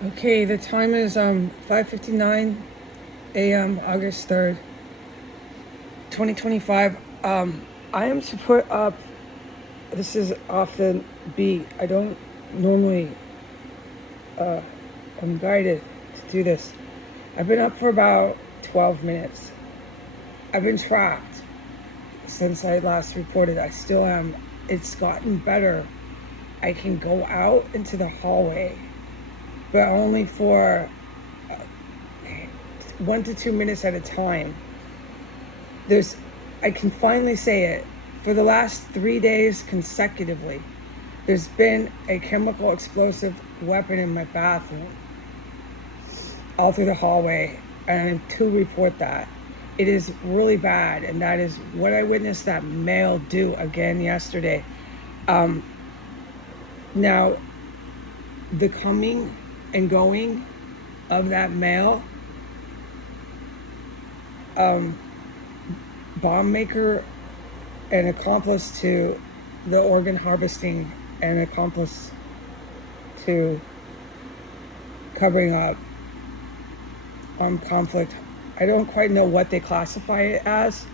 Okay, the time is 5:59 a.m. August 3rd, 2025. I am to put up. This is off the beat. I don't normally. I'm guided to do this. I've been up for about 12 minutes. I've been trapped since I last reported. I still am. It's gotten better. I can go out into the hallway, but only for 1 to 2 minutes at a time. I can finally say it, for the last 3 days consecutively, there's been a chemical explosive weapon in my bathroom, all through the hallway, and I'm to report that. It is really bad, and that is what I witnessed that male do again yesterday. Now, the coming and going of that male bomb maker, an accomplice to the organ harvesting, an accomplice to covering up conflict. I don't quite know what they classify it as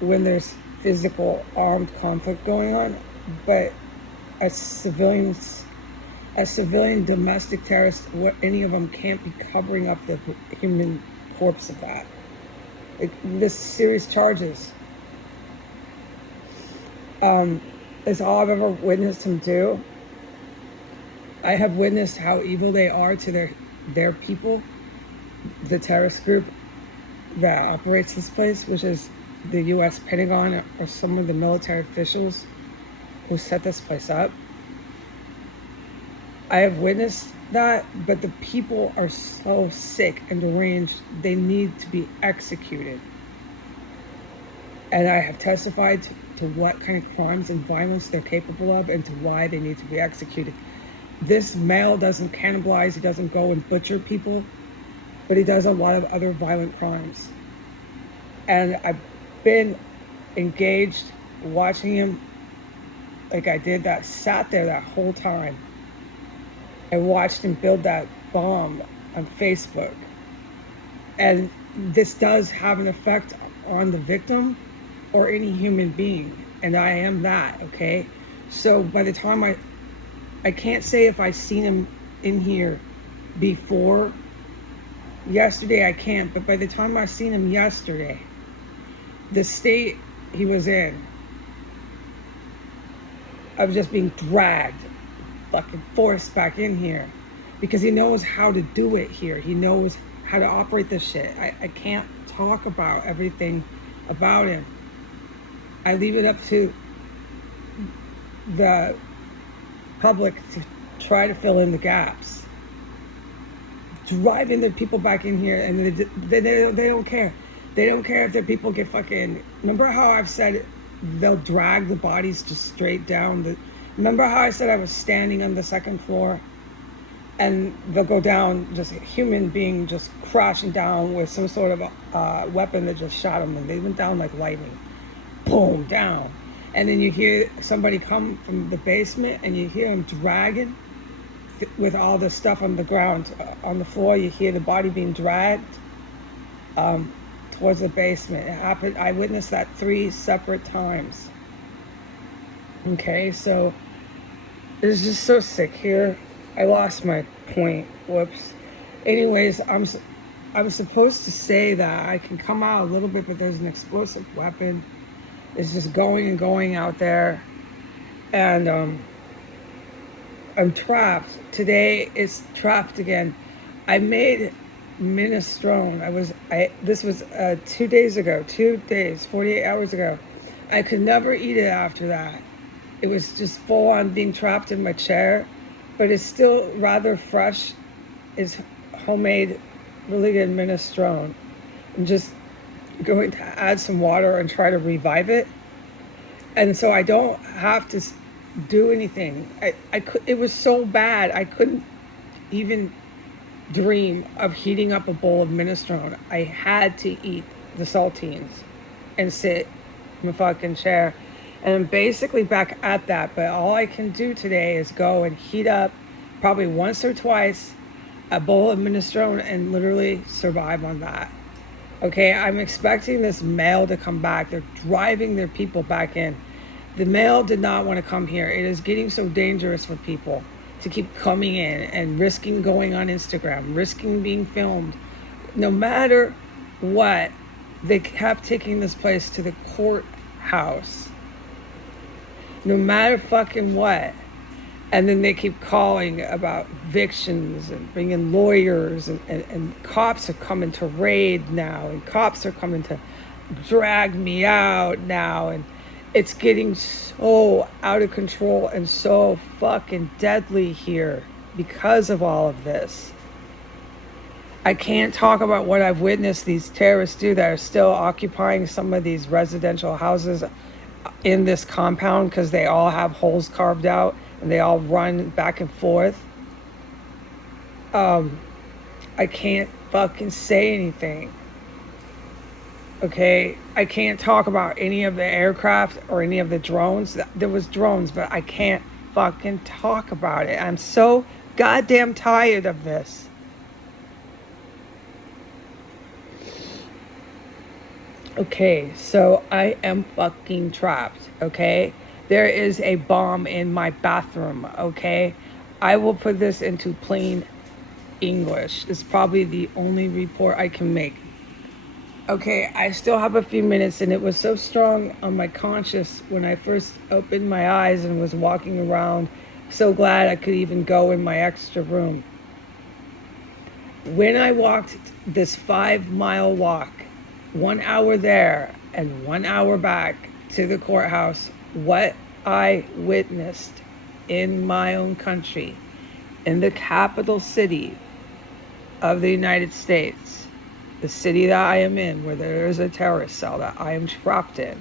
when there's physical armed conflict going on, but as civilian domestic terrorists, any of them can't be covering up the human corpse of that. This serious charges. Is all I've ever witnessed him do. I have witnessed how evil they are to their people, the terrorist group that operates this place, which is the U.S. Pentagon or some of the military officials who set this place up. I have witnessed that, but the people are so sick and deranged, they need to be executed. And I have testified to what kind of crimes and violence they're capable of and to why they need to be executed. This male doesn't cannibalize, he doesn't go and butcher people, but he does a lot of other violent crimes. And I've been engaged watching him like I did that, sat there that whole time and watched him build that bomb on Facebook. And this does have an effect on the victim or any human being. And I am that, okay? So by the time I can't say if I've seen him in here before yesterday, I can't, but by the time I seen him yesterday, the state he was in, of just being dragged, fucking forced back in here, because he knows how to do it here. He knows how to operate this shit. I can't talk about everything about him. I leave it up to the public to try to fill in the gaps. Driving the people back in here, and they don't care. They don't care if their people get fucking. Remember how I've said they'll drag the bodies just straight down? Remember how I said I was standing on the second floor, and they'll go down, just a human being just crashing down with some sort of weapon that just shot them, and they went down like lightning, boom, down. And then you hear somebody come from the basement, and you hear him dragging with all the stuff on the ground, on the floor. You hear the body being dragged towards the basement. It happened. I witnessed that 3 separate times. Okay, so it's just so sick here. I lost my point. Whoops. Anyways, I'm supposed to say that I can come out a little bit, but there's an explosive weapon. It's just going and going out there, and I'm trapped. Today it's trapped again. I made minestrone. This was 2 days ago, 2 days, 48 hours ago. I could never eat it after that. It was just full on being trapped in my chair, but it's still rather fresh. It's homemade, really good minestrone. I'm just going to add some water and try to revive it. And so I don't have to do anything. It was so bad, I couldn't even dream of heating up a bowl of minestrone. I had to eat the saltines and sit in a fucking chair. And I'm basically back at that, but all I can do today is go and heat up probably once or twice a bowl of minestrone and literally survive on that. Okay, I'm expecting this mail to come back. They're driving their people back in. The mail did not want to come here. It is getting so dangerous for people to keep coming in and risking going on Instagram, risking being filmed. No matter what, they kept taking this place to the courthouse. No matter fucking what. And then they keep calling about evictions and bringing lawyers and cops are coming to raid now, and cops are coming to drag me out now, and it's getting so out of control and so fucking deadly here because of all of this. I can't talk about what I've witnessed these terrorists do that are still occupying some of these residential houses in this compound because they all have holes carved out and they all run back and forth. I can't fucking say anything. Okay, I can't talk about any of the aircraft or any of the drones. There was drones, but I can't fucking talk about it. I'm so goddamn tired of this. Okay, so I am fucking trapped, okay? There is a bomb in my bathroom, okay? I will put this into plain English. It's probably the only report I can make. Okay, I still have a few minutes, and it was so strong on my conscience when I first opened my eyes and was walking around. So glad I could even go in my extra room. When I walked this 5-mile walk, 1 hour there and 1 hour back to the courthouse, what I witnessed in my own country, in the capital city of the United States, the city that I am in, where there is a terrorist cell that I am trapped in,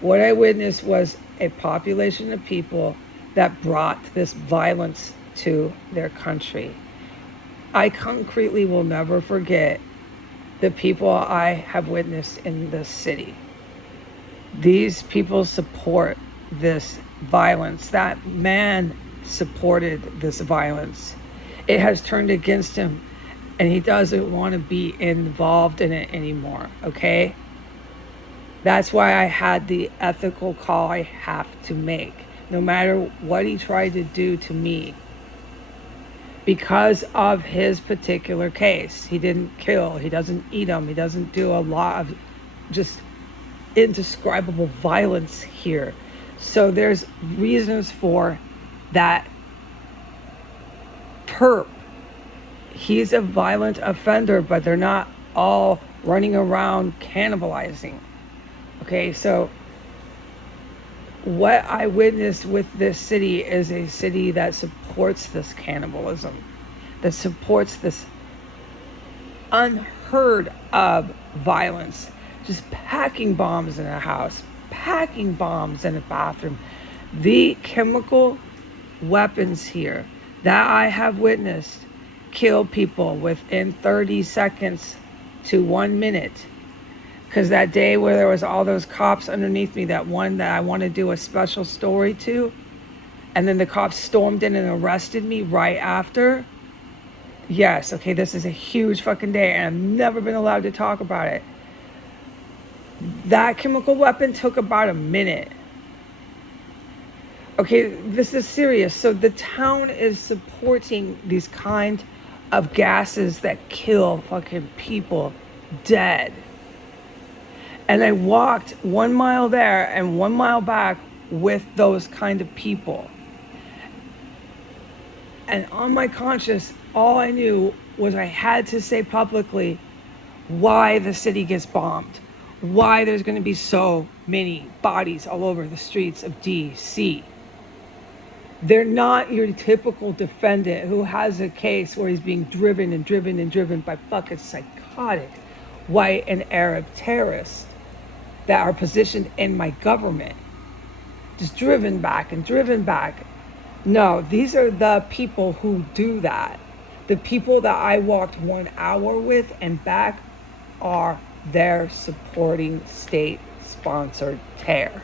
what I witnessed was a population of people that brought this violence to their country. I concretely will never forget the people I have witnessed in this city. These people support this violence. That man supported this violence. It has turned against him, and he doesn't want to be involved in it anymore, okay? That's why I had the ethical call I have to make, no matter what he tried to do to me. Because of his particular case, he didn't kill, he doesn't eat them, he doesn't do a lot of just indescribable violence here. So there's reasons for that perp. He's a violent offender, but they're not all running around cannibalizing. Okay, so what I witnessed with this city is a city that supports this cannibalism, that supports this unheard of violence, just packing bombs in a house, packing bombs in a bathroom. The chemical weapons here that I have witnessed kill people within 30 seconds to 1 minute. Because that day where there was all those cops underneath me, that one that I want to do a special story to, and then the cops stormed in and arrested me right after. Yes, okay, this is a huge fucking day, and I've never been allowed to talk about it. That chemical weapon took about a minute. Okay, this is serious. So the town is supporting these kind of gases that kill fucking people dead. And I walked 1 mile there and 1 mile back with those kind of people. And on my conscience, all I knew was I had to say publicly why the city gets bombed, why there's going to be so many bodies all over the streets of DC. They're not your typical defendant who has a case where he's being driven and driven and driven by fucking psychotic white and Arab terrorists that are positioned in my government, just driven back and driven back. No, these are the people who do that. The people that I walked 1 hour with and back are their supporting state-sponsored terror.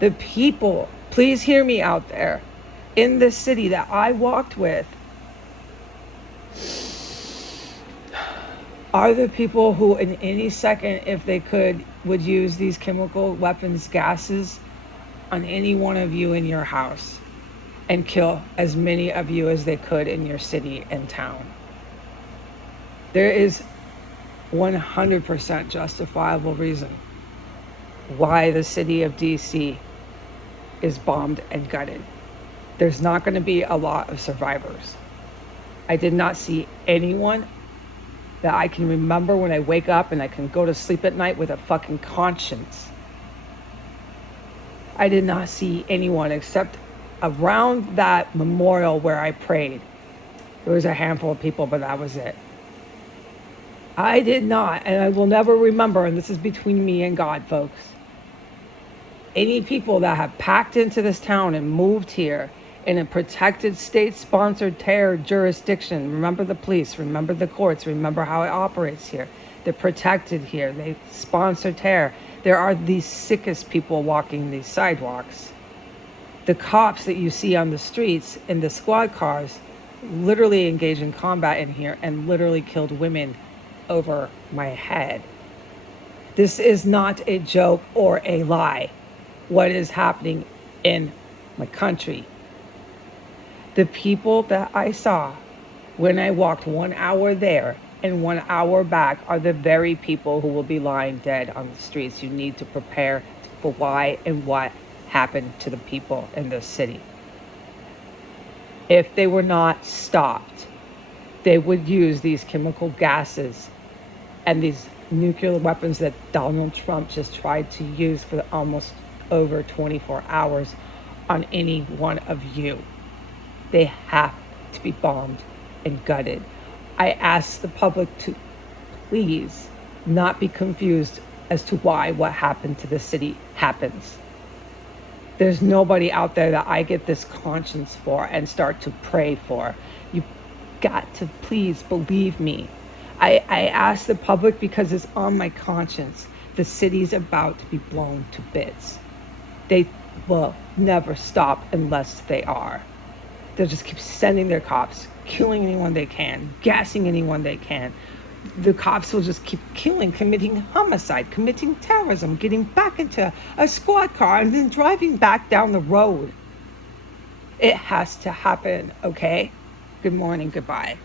The people, please hear me out there, in this city that I walked with, are the people who in any second, if they could, would use these chemical weapons, gases on any one of you in your house and kill as many of you as they could in your city and town. There is 100% justifiable reason why the city of DC is bombed and gutted. There's not going to be a lot of survivors. I did not see anyone that I can remember when I wake up and I can go to sleep at night with a fucking conscience. I did not see anyone except around that memorial where I prayed. There was a handful of people, but that was it. I did not, and I will never remember, and this is between me and God, folks, any people that have packed into this town and moved here in a protected state-sponsored terror jurisdiction. Remember the police, remember the courts, remember how it operates here. They're protected here. They sponsor terror. There are the sickest people walking these sidewalks. The cops that you see on the streets in the squad cars literally engage in combat in here and literally killed women over my head. This is not a joke or a lie. What is happening in my country. The people that I saw when I walked 1 hour there and 1 hour back are the very people who will be lying dead on the streets. You need to prepare for why and what happened to the people in this city. If they were not stopped, they would use these chemical gases and these nuclear weapons that Donald Trump just tried to use for almost over 24 hours on any one of you. They have to be bombed and gutted. I ask the public to please not be confused as to why what happened to the city happens. There's nobody out there that I get this conscience for and start to pray for. You've got to please believe me. I ask the public because it's on my conscience. The city's about to be blown to bits. They will never stop unless they are. They'll just keep sending their cops, killing anyone they can, gassing anyone they can. The cops will just keep killing, committing homicide, committing terrorism, getting back into a squad car and then driving back down the road. It has to happen, okay? Good morning, goodbye.